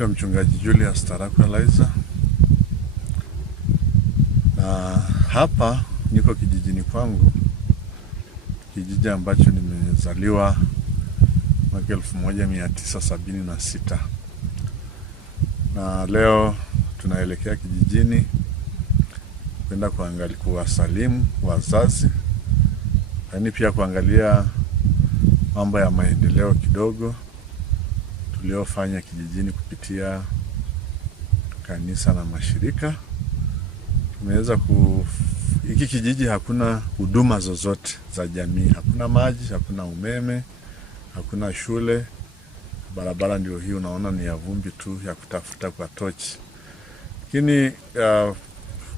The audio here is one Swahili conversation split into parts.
Naitwa Mchungaji Julius Tarakweliza, na hapa niko kijijini kwangu, kijiji ambacho nimezaliwa mwaka 1976. Na leo tunaelekea kijijini kwenda kuwasalimu wazazi, lakini pia kuangalia mambo ya maendeleo kidogo tuliofanya kijijini kupitia kanisa na mashirika. Tumeweza hiki kijiji hakuna huduma zozote za jamii, hakuna maji, hakuna umeme, hakuna shule. Barabara ndio hii unaona ni ya vumbi tu ya kutafuta kwa tochi. Lakini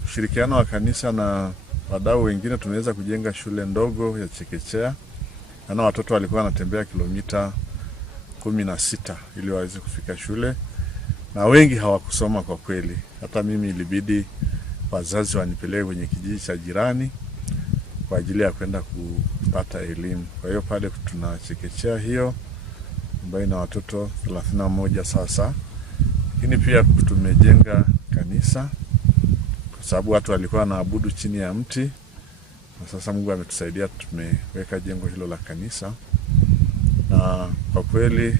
ushirikiano wa kanisa na wadau wengine tumeweza kujenga shule ndogo ya chekechea. Na watoto walikuwa wanatembea kilomita 16 ili waweze kufika shule, na wengi hawakusoma kwa kweli. Hata mimi ilibidi wazazi wanipeleke kwenye kijiji cha jirani kwa ajili ya kwenda kupata elimu. Kwa hiyo pale tuna chekechea hiyo ambayo ina watoto 31 sasa. Lakini pia tumejenga kanisa kwa sababu watu walikuwa wanaabudu chini ya mti, na sasa Mungu ametusaidia tumeweka jengo hilo la kanisa. Na kwa kweli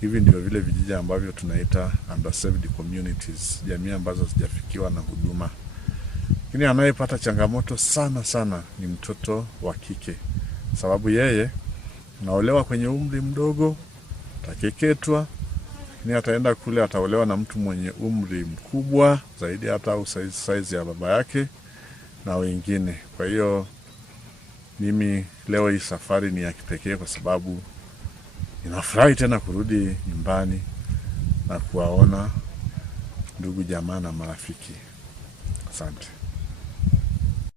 hivi ndio vile vijiji ambavyo tunaita underserved communities, jamii ambazo hazijafikiwa na huduma. Lakini anayepata changamoto sana ni mtoto wa kike, sababu yeye anaolewa kwenye umri mdogo, atakeketwa, lakini ataenda kule ataolewa na mtu mwenye umri mkubwa zaidi hata au size ya baba yake na wengine. Kwa hiyo mimi leo hii safari ni ya kipekee kwa sababu ninafurahi tena kurudi nyumbani na kuwaona ndugu jamaa na marafiki. Asante.